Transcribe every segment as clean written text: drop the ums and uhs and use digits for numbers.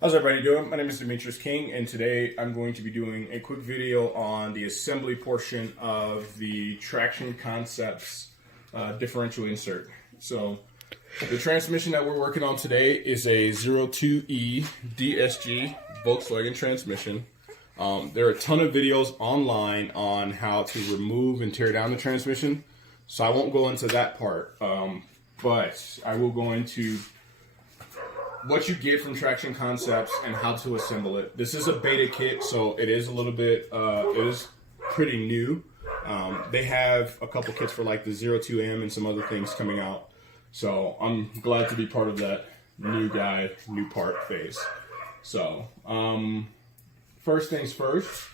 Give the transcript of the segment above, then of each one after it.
How's everybody doing? My name is Demetri King, and today I'm going to be doing a quick video on the assembly portion of the Traction Concepts differential insert. So the transmission that we're working on today is a 02E DSG Volkswagen transmission. There are a ton of videos online on how to remove and tear down the transmission, so I won't go into that part, but I will go into what you get from Traction Concepts and how to assemble it. This is a beta kit, so it is a little bit, it is pretty new. They have a couple kits for like the 02M and some other things coming out. So I'm glad to be part of that new part phase. So first things first,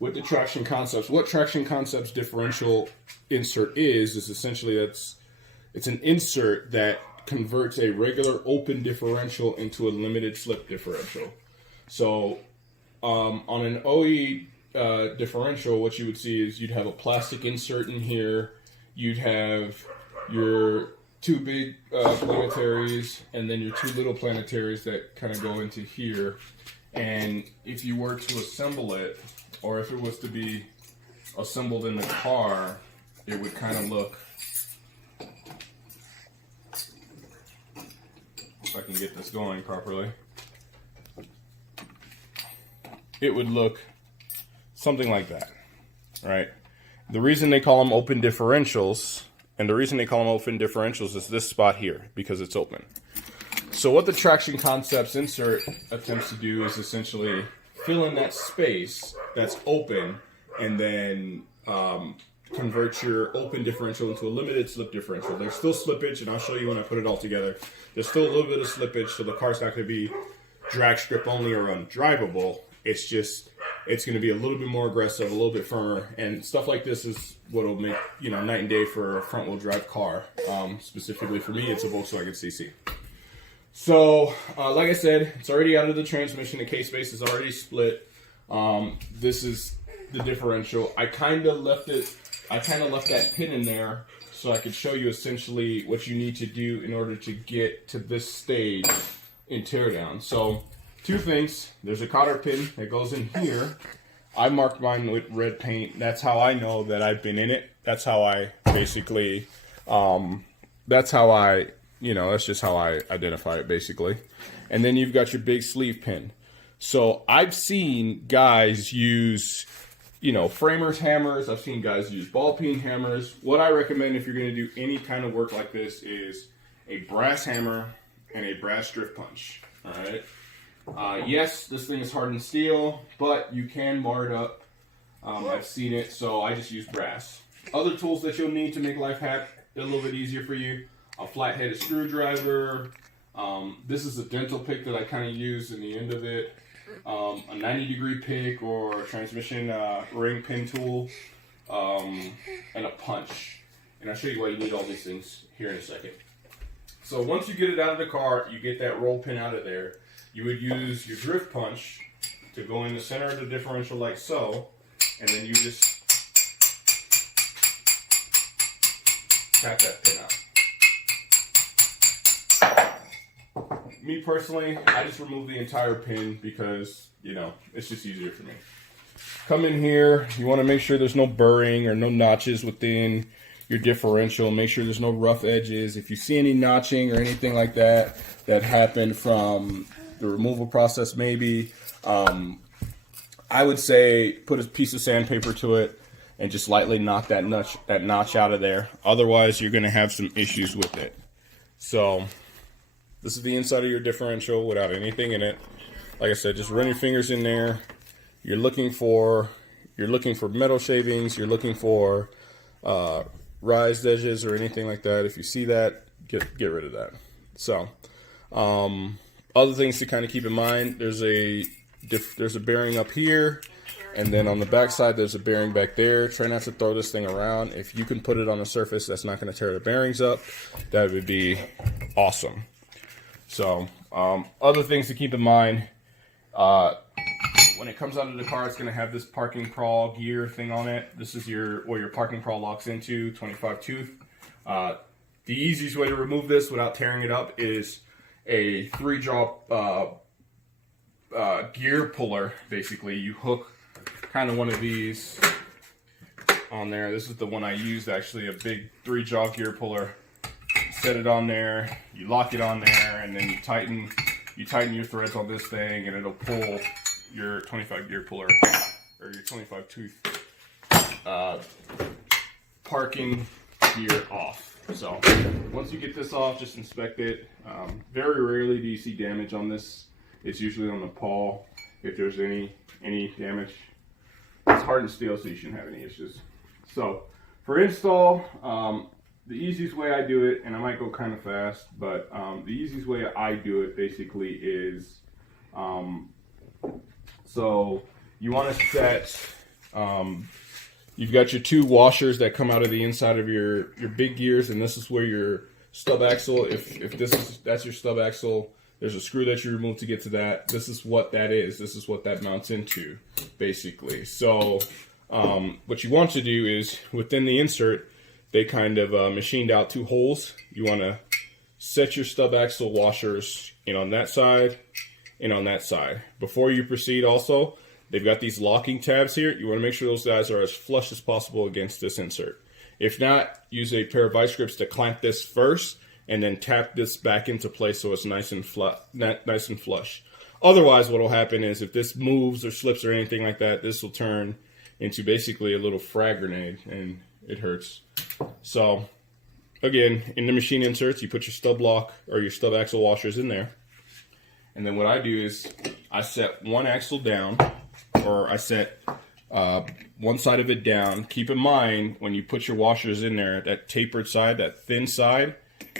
with the Traction Concepts, what Traction Concepts differential insert is essentially it's an insert that converts a regular open differential into a limited slip differential. So on an OE differential, what you would see is you'd have a plastic insert in here, you'd have your two big planetaries, and then your two little planetaries that kind of go into here. And if you were to assemble it, or if it was to be assembled in the car, it would kind of look, if I can get this going properly, it would look something like that, right? The reason they call them open differentials, is this spot here, because it's open. So what the Traction Concepts insert attempts to do is essentially fill in that space that's open, and then convert your open differential into a limited slip differential. There's still slippage, and I'll show you when I put it all together. There's still a little bit of slippage, so the car's not going to be drag strip only or undrivable. It's just, it's going to be a little bit more aggressive, a little bit firmer, and stuff like this is what will make, night and day for a front wheel drive car. Specifically for me, it's a Volkswagen CC. So, like I said, it's already out of the transmission. The case base is already split. This is the differential. I kind of left that pin in there so I could show you essentially what you need to do in order to get to this stage in teardown. So, two things. There's a cotter pin that goes in here. I marked mine with red paint. That's how I know that I've been in it. That's how I basically, that's just how I identify it basically. And then you've got your big sleeve pin. So I've seen guys use, framers hammers. I've seen guys use ball peen hammers. What I recommend if you're going to do any kind of work like this is a brass hammer and a brass drift punch. All right. Yes, this thing is hardened steel, but you can mar it up. I've seen it, so I just use brass. Other tools that you'll need to make life hack a little bit easier for you: a flat-headed screwdriver. This is a dental pick that I kind of use in the end of it. A 90-degree pick or a transmission ring pin tool, and a punch. And I'll show you why you need all these things here in a second. So once you get it out of the car, you get that roll pin out of there. You would use your drift punch to go in the center of the differential like so, and then you just tap that pin out. Me personally, I just remove the entire pin because, it's just easier for me. Come in here, you want to make sure there's no burring or no notches within your differential. Make sure there's no rough edges. If you see any notching or anything like that happened from the removal process, maybe, I would say put a piece of sandpaper to it and just lightly knock that notch out of there. Otherwise, you're going to have some issues with it. So this is the inside of your differential without anything in it. Like I said, just run your fingers in there. You're looking for metal shavings. You're looking for raised edges or anything like that. If you see that, get rid of that. So, other things to kind of keep in mind: there's a bearing up here, and then on the back side there's a bearing back there. Try not to throw this thing around. If you can put it on a surface that's not going to tear the bearings up, that would be awesome. So, other things to keep in mind: when it comes out of the car, it's going to have this parking crawl gear thing on it. This is where your parking crawl locks into, 25 tooth. The easiest way to remove this without tearing it up is a 3-jaw gear puller, basically. You hook kind of one of these on there. This is the one I used, actually, a big 3-jaw gear puller. Set it on there, you lock it on there, and then you tighten your threads on this thing, and it'll pull your 25 gear puller, or your 25 tooth parking gear off. So once you get this off, just inspect it. Very rarely do you see damage on this. It's usually on the pawl. If there's any damage, it's hardened steel, so you shouldn't have any issues. So for install, the easiest way I do it, and I might go kind of fast, but the easiest way I do it basically is, so you want to set, you've got your 2 washers that come out of the inside of your big gears, and this is where your stub axle, if that's your stub axle, there's a screw that you remove to get to that. This is what that is. This is what that mounts into, basically. So what you want to do is, within the insert, they kind of machined out 2 holes. You want to set your stub axle washers in on that side and on that side. Before you proceed also, they've got these locking tabs here. You want to make sure those guys are as flush as possible against this insert. If not, use a pair of vice grips to clamp this first and then tap this back into place so it's nice and flush. Otherwise, what will happen is if this moves or slips or anything like that, this will turn into basically a little frag grenade, and it hurts. So again, in the machine inserts, you put your stub lock or your stub axle washers in there. And then what I do is I set one axle down, or I set one side of it down. Keep in mind, when you put your washers in there, that tapered side, that thin side,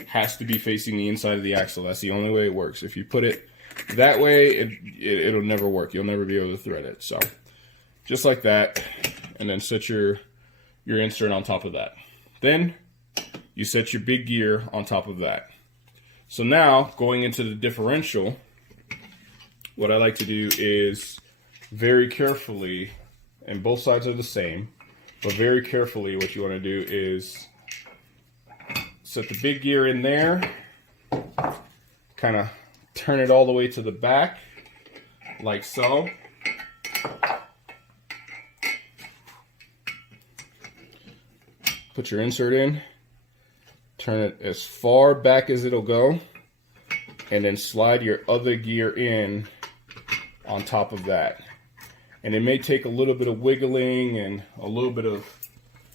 has to be facing the inside of the axle. That's the only way it works. If you put it that way, it'll never work. You'll never be able to thread it. So just like that, and then set your insert on top of that. Then you set your big gear on top of that. So now, going into the differential, what I like to do is very carefully, and both sides are the same, but very carefully what you want to do is set the big gear in there, kind of turn it all the way to the back, like so. Put your insert in, turn it as far back as it'll go, and then slide your other gear in on top of that. And it may take a little bit of wiggling and a little bit of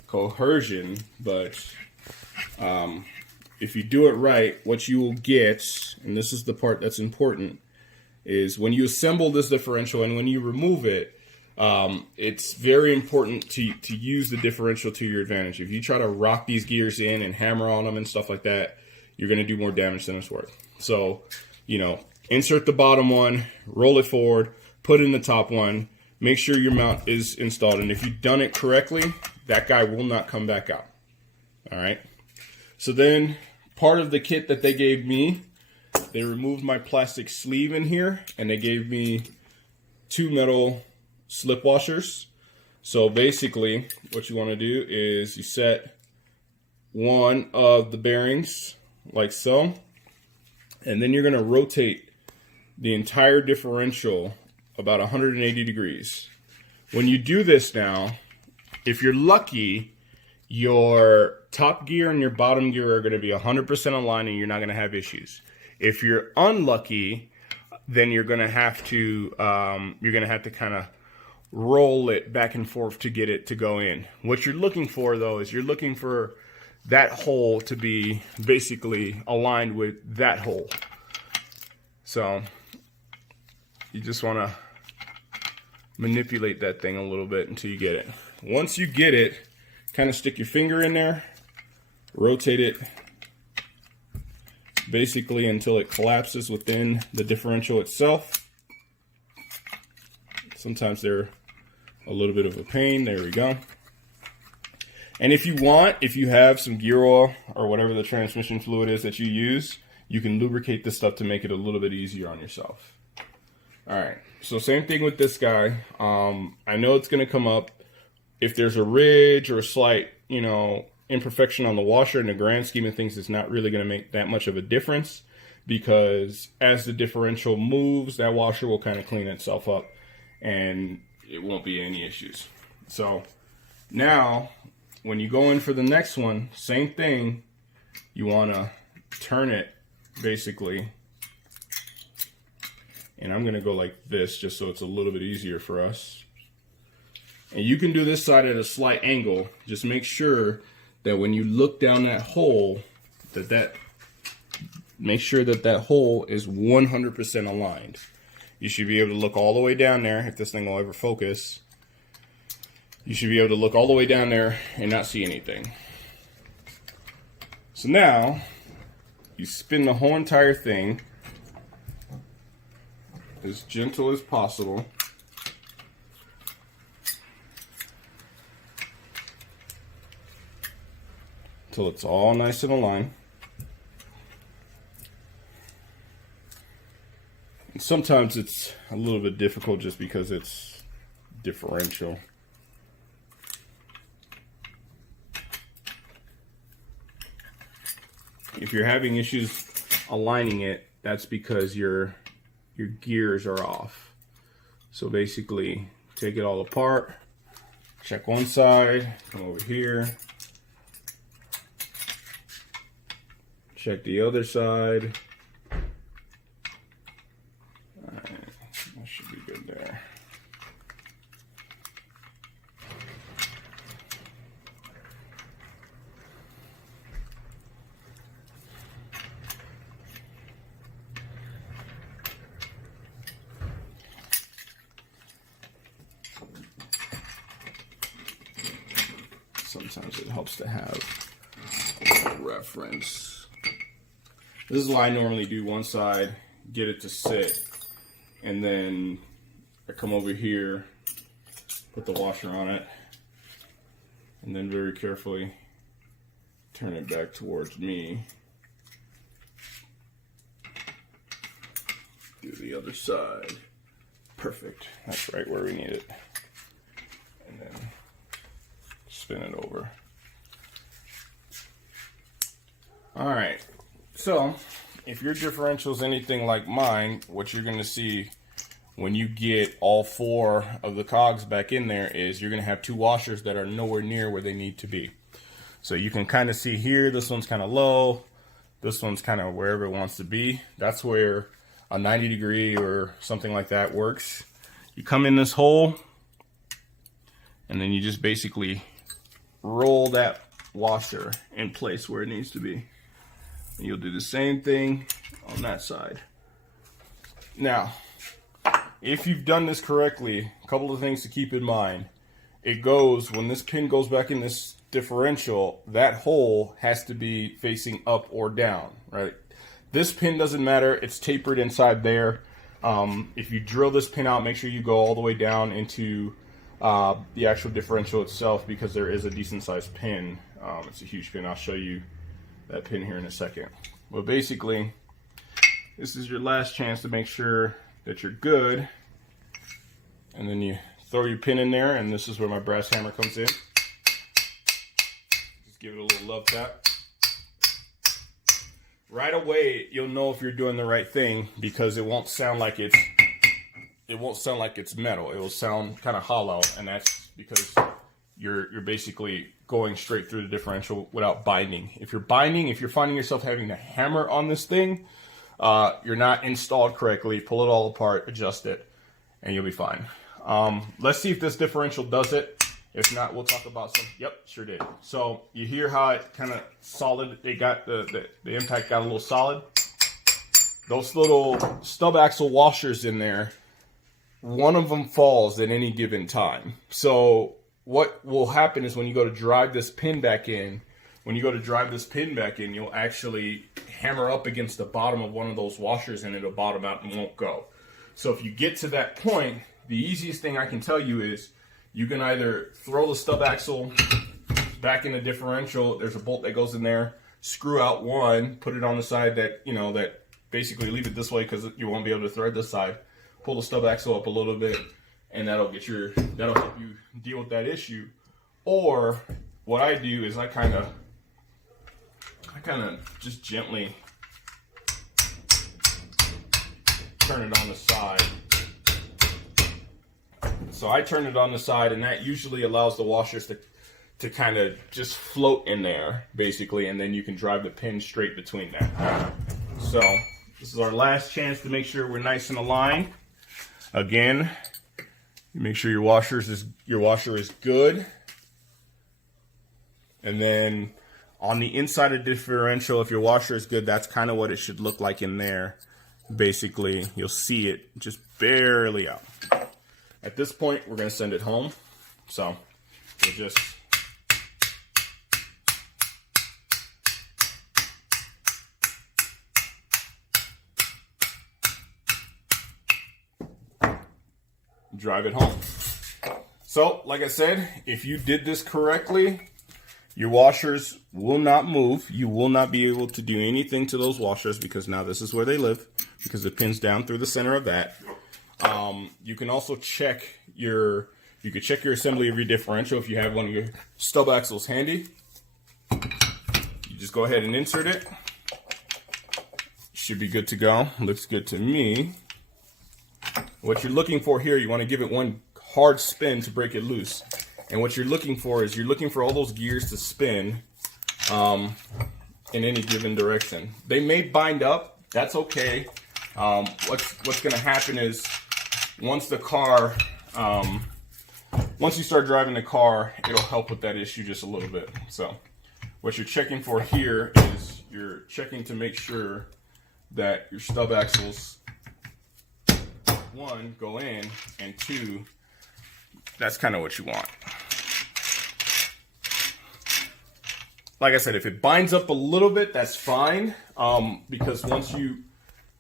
coercion, but if you do it right, what you will get, and this is the part that's important, is when you assemble this differential and when you remove it, it's very important to use the differential to your advantage. If you try to rock these gears in and hammer on them and stuff like that, you're going to do more damage than it's worth. So, insert the bottom one, roll it forward, put in the top one, make sure your mount is installed. And if you've done it correctly, that guy will not come back out. All right. So then part of the kit that they gave me, they removed my plastic sleeve in here and they gave me 2 metal slip washers. So basically what you want to do is you set one of the bearings like so, and then you're going to rotate the entire differential about 180 degrees. When you do this now, if you're lucky, your top gear and your bottom gear are going to be 100% aligned and you're not going to have issues. If you're unlucky, then you're going to have to kind of roll it back and forth to get it to go in. What you're looking for, though, is you're looking for that hole to be basically aligned with that hole. So you just want to manipulate that thing a little bit until you get it. Once you get it, kind of stick your finger in there, rotate it basically until it collapses within the differential itself. Sometimes they're a little bit of a pain. There we go. And if you have some gear oil or whatever the transmission fluid is that you use, you can lubricate this stuff to make it a little bit easier on yourself. All right, so same thing with this guy. I know it's going to come up. If there's a ridge or a slight, imperfection on the washer, in the grand scheme of things, it's not really going to make that much of a difference. because as the differential moves, that washer will kind of clean itself up and it won't be any issues. So now when you go in for the next one, same thing. You want to turn it basically, and I'm going to go like this just so it's a little bit easier for us. And you can do this side at a slight angle. Just make sure that when you look down that hole, make sure that that hole is 100% aligned. You should be able to look all the way down there. If this thing will ever focus, you should be able to look all the way down there and not see anything. So now you spin the whole entire thing as gentle as possible. Until it's all nice and aligned. And sometimes it's a little bit difficult just because it's differential. If you're having issues aligning it, that's because your gears are off. So basically, take it all apart, check one side, come over here, check the other side. Alright, that should be good there. Sometimes it helps to have a reference. This is what I normally do: one side, get it to sit, and then I come over here, put the washer on it, and then very carefully turn it back towards me. Do the other side. Perfect. That's right where we need it. And then spin it over. Alright, so if your differential is anything like mine, what you're going to see when you get all four of the cogs back in there is you're going to have two washers that are nowhere near where they need to be. So you can kind of see here, this one's kind of low, this one's kind of wherever it wants to be. That's where a 90 degree or something like that works. You come in this hole, and then you just basically roll that washer in place where it needs to be. And you'll do the same thing on that side. Now, if you've done this correctly, a couple of things to keep in mind. It goes, when this pin goes back in this differential, that hole has to be facing up or down, right? This pin doesn't matter, it's tapered inside there. If you drill this pin out, make sure you go all the way down into the actual differential itself, because there is a decent sized pin. It's a huge pin. I'll show you that pin here in a second. But basically, this is your last chance to make sure that you're good. And then you throw your pin in there, and this is where my brass hammer comes in. Just give it a little love tap. Right away, you'll know if you're doing the right thing, because it won't sound like it's metal. It will sound kind of hollow, and that's because you're basically going straight through the differential without binding. If you're binding, if you're finding yourself having to hammer on this thing, you're not installed correctly. Pull it all apart, adjust it, and you'll be fine. Let's see if this differential does it. If not, we'll talk about some. Yep, sure did. So you hear how it kind of solid, it got the impact got a little solid. Those little stub axle washers in there, one of them falls at any given time. So what will happen is when you go to drive this pin back in, you'll actually hammer up against the bottom of one of those washers, and it'll bottom out and won't go. So if you get to that point, the easiest thing I can tell you is you can either throw the stub axle back in the differential. There's a bolt that goes in there. Screw out one, put it on the side that, that basically leave it this way because you won't be able to thread this side. Pull the stub axle up a little bit, and that'll help you deal with that issue. Or what I do is I kind of just gently turn it on the side. So I turn it on the side, and that usually allows the washers to kind of just float in there, basically, and then you can drive the pin straight between that. So this is our last chance to make sure we're nice and aligned. Again, make sure your washer is good. And then on the inside of the differential, if your washer is good, that's kind of what it should look like in there. Basically, you'll see it just barely out. At this point, we're going to send it home. So we'll just drive it home. So, like I said, if you did this correctly, your washers will not move. You will not be able to do anything to those washers because now this is where they live, because it pins down through the center of that. You can also check your assembly of your differential if you have one of your stub axles handy. You just go ahead and insert it. Should be good to go. Looks good to me. What you're looking for here, you want to give it one hard spin to break it loose. And what you're looking for is all those gears to spin in any given direction. They may bind up. That's okay. What's going to happen is once you start driving the car, it'll help with that issue just a little bit. So what you're checking for here is you're checking to make sure that your stub axles, one, go in, and two, that's kind of what you want. Like I said, if it binds up a little bit, that's fine, because once you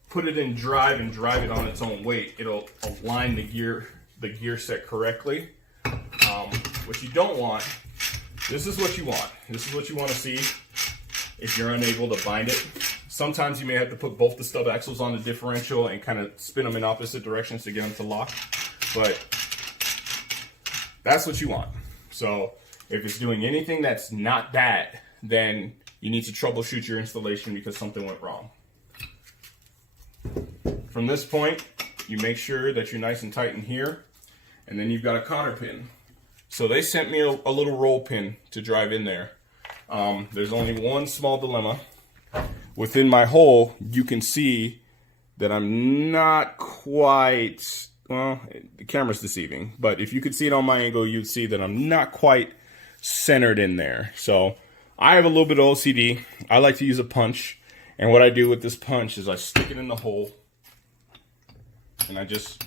put it in drive and drive it on its own weight, it'll align the gear set correctly. What you don't want, this is what you want. This is what you want to see if you're unable to bind it. Sometimes you may have to put both the stub axles on the differential and kind of spin them in opposite directions to get them to lock, but that's what you want. So if it's doing anything that's not that, then you need to troubleshoot your installation because something went wrong. From this point, you make sure that you're nice and tight in here, and then you've got a cotter pin. So they sent me a little roll pin to drive in there. There's only one small dilemma. Within my hole, you can see that I'm not quite, well, the camera's deceiving, but if you could see it on my angle, you'd see that I'm not quite centered in there. So I have a little bit of OCD. I like to use a punch, and what I do with this punch is I stick it in the hole, and I just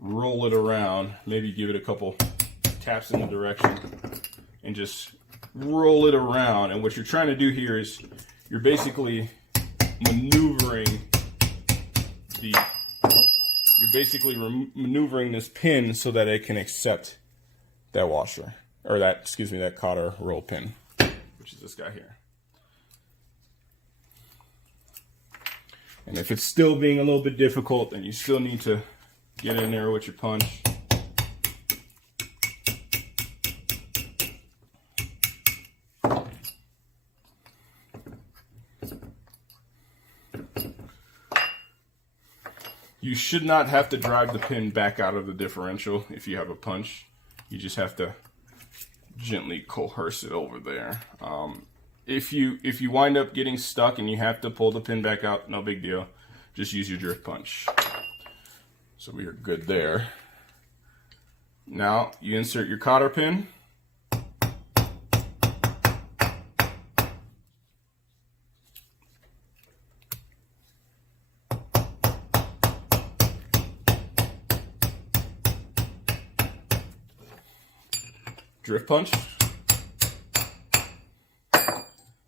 roll it around, maybe give it a couple taps in the direction, and just roll it around. And what you're trying to do here is you're basically maneuvering maneuvering this pin so that it can accept that washer, or that cotter roll pin, which is this guy here. And if it's still being a little bit difficult, then you still need to get in there with your punch. You should not have to drive the pin back out of the differential if you have a punch. You just have to gently coerce it over there. If you wind up getting stuck and you have to pull the pin back out, no big deal. Just use your drift punch. So we are good there. Now you insert your cotter pin. Drift punch,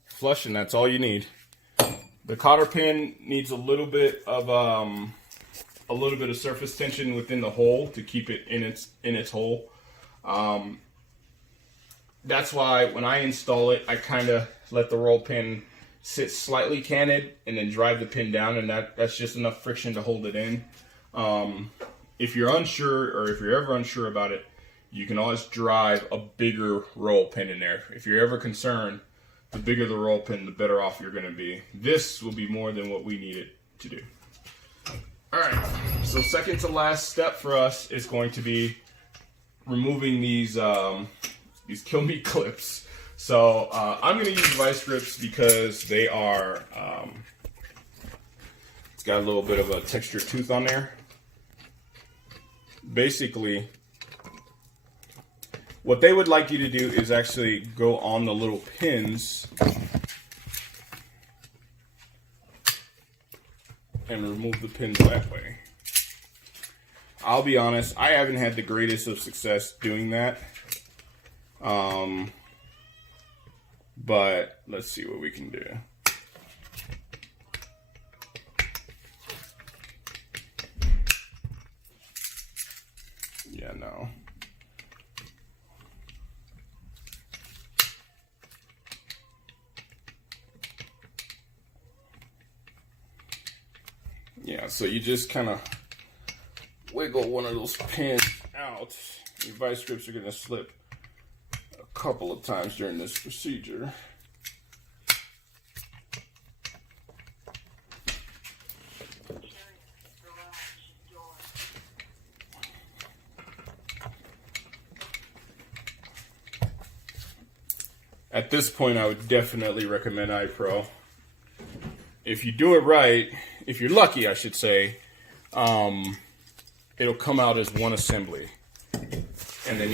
flush, and that's all you need. The cotter pin needs a little bit of surface tension within the hole to keep it in its hole. That's why when I install it, I kind of let the roll pin sit slightly canted and then drive the pin down, and that's just enough friction to hold it in. If you're unsure, or if you're ever unsure about it, you can always drive a bigger roll pin in there. If you're ever concerned, the bigger the roll pin, the better off you're going to be. This will be more than what we need it to do. All right, so second to last step for us is going to be removing these kill me clips. So I'm going to use vice grips because they are, it's got a little bit of a textured tooth on there. Basically, what they would like you to do is actually go on the little pins and remove the pins that way. I'll be honest, I haven't had the greatest of success doing that. But let's see what we can do. Yeah, no. Yeah, so you just kind of wiggle one of those pins out. Your vice grips are going to slip a couple of times during this procedure. At this point, I would definitely recommend iPro. If you do it right, if you're lucky, I should say, it'll come out as one assembly. And then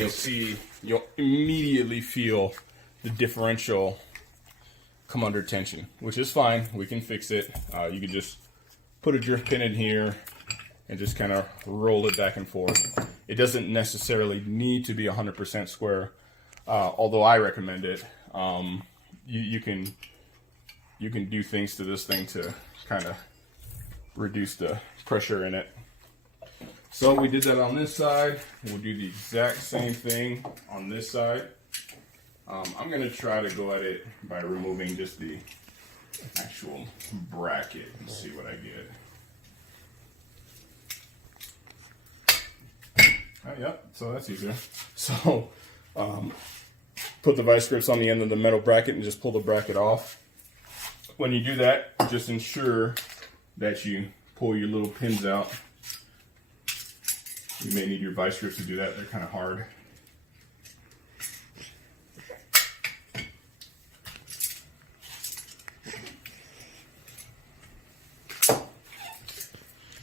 you'll immediately feel the differential come under tension, which is fine. We can fix it. You can just put a drift pin in here and just kind of roll it back and forth. It doesn't necessarily need to be 100% square, although I recommend it. You can do things to this thing to kind of reduce the pressure in it. So we did that on this side. We'll do the exact same thing on this side. I'm going to try to go at it by removing just the actual bracket and see what I get. Yep, so that's easier. So put the vice grips on the end of the metal bracket and just pull the bracket off. When you do that, just ensure that you pull your little pins out. You may need your vice grips to do that. They're kind of hard.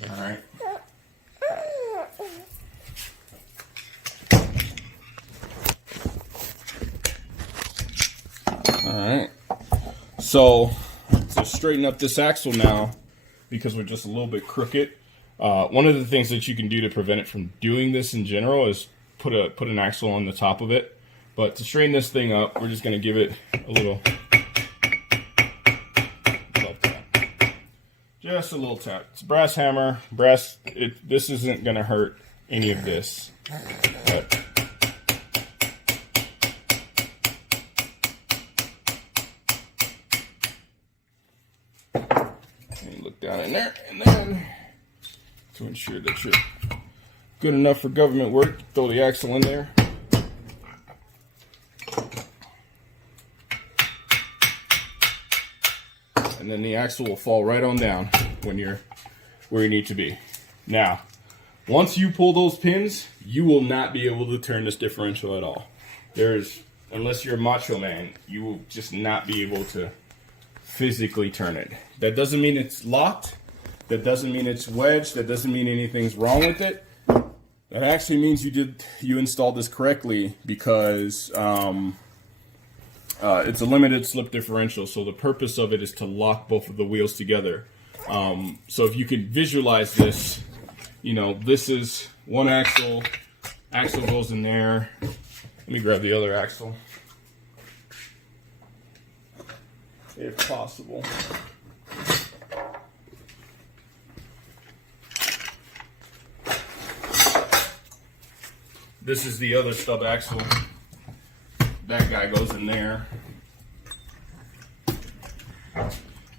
All right. All right. So to straighten up this axle now, because we're just a little bit crooked, one of the things that you can do to prevent it from doing this in general is put an axle on the top of it. But to straighten this thing up, we're just going to give it a little tap. Just a little tap. It's a brass hammer. This isn't going to hurt any of this. But look down in there, and then to ensure that you're good enough for government work, throw the axle in there. And then the axle will fall right on down when you're where you need to be. Now, once you pull those pins, you will not be able to turn this differential at all. Unless you're a macho man, you will just not be able to physically turn it. That doesn't mean it's locked. That doesn't mean it's wedged. That doesn't mean anything's wrong with it. That actually means you installed this correctly, because it's a limited slip differential. So the purpose of it is to lock both of the wheels together. So if you could visualize this, this is one axle. Axle goes in there. Let me grab the other axle, if possible. This is the other stub axle. That guy goes in there.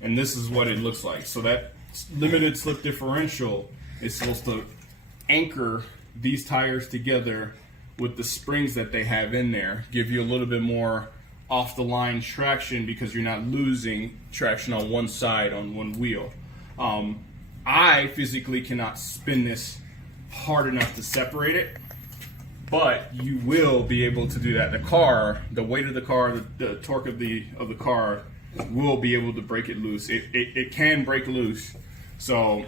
And this is what it looks like. So that limited slip differential is supposed to anchor these tires together with the springs that they have in there. Give you a little bit more off the line traction, because you're not losing traction on one side on one wheel. I physically cannot spin this hard enough to separate it, but you will be able to do that. The car, the weight of the car, the torque of the car will be able to break it loose. It can break loose. So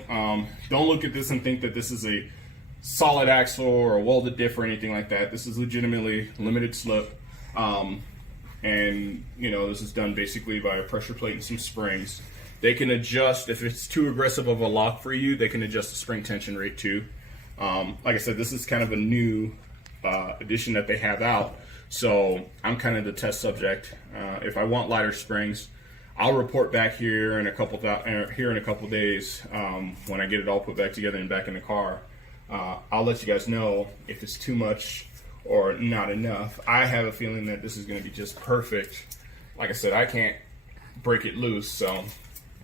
don't look at this and think that this is a solid axle or a welded diff or anything like that. This is legitimately limited slip. And you know, this is done basically by a pressure plate and some springs. They can adjust, if it's too aggressive of a lock for you, they can adjust the spring tension rate too. Like I said, this is kind of a new addition that they have out. So I'm kind of the test subject. If I want lighter springs, I'll report back here in a couple days when I get it all put back together and back in the car. I'll let you guys know if it's too much or not enough. I have a feeling that this is going to be just perfect. Like I said, I can't break it loose, so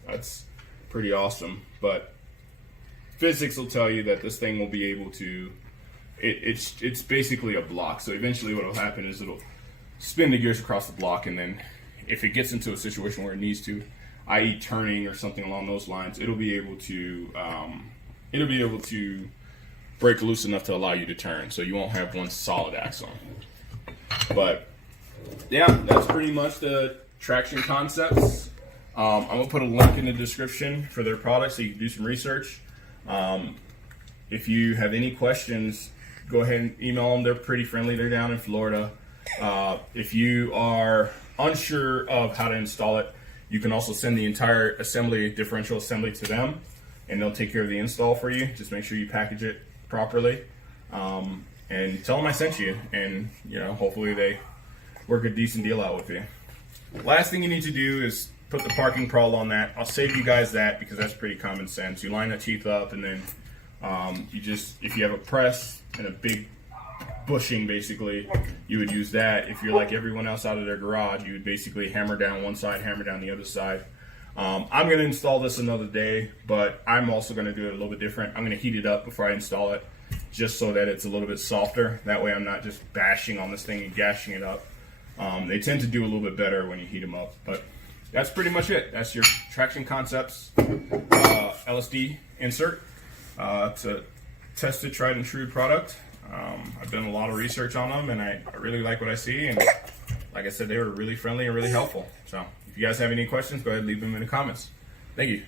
that's pretty awesome. But physics will tell you that this thing will be able to. It's basically a block. So eventually, what will happen is it'll spin the gears across the block, and then if it gets into a situation where it needs to, i.e., turning or something along those lines, it'll be able to break loose enough to allow you to turn. So you won't have one solid axle. But yeah, that's pretty much the Traction Concepts. I'm gonna put a link in the description for their products so you can do some research. If you have any questions, go ahead and email them. They're pretty friendly. They're down in Florida. If you are unsure of how to install it, you can also send the entire differential assembly to them, and they'll take care of the install for you. Just make sure you package it properly, and tell them I sent you, and you know, hopefully they work a decent deal out with you. Last thing you need to do is put the parking prowel on that. I'll save you guys that because that's pretty common sense. You line the teeth up, and then if you have a press and a big bushing, basically, you would use that. If you're like everyone else out of their garage, you would basically hammer down one side, hammer down the other side. I'm going to install this another day, but I'm also going to do it a little bit different. I'm going to heat it up before I install it, just so that it's a little bit softer. That way I'm not just bashing on this thing and gashing it up. They tend to do a little bit better when you heat them up, but that's pretty much it. That's your Traction Concepts LSD insert. It's a tested, tried and true product. I've done a lot of research on them, and I really like what I see. And like I said, they were really friendly and really helpful. So if you guys have any questions, go ahead and leave them in the comments. Thank you.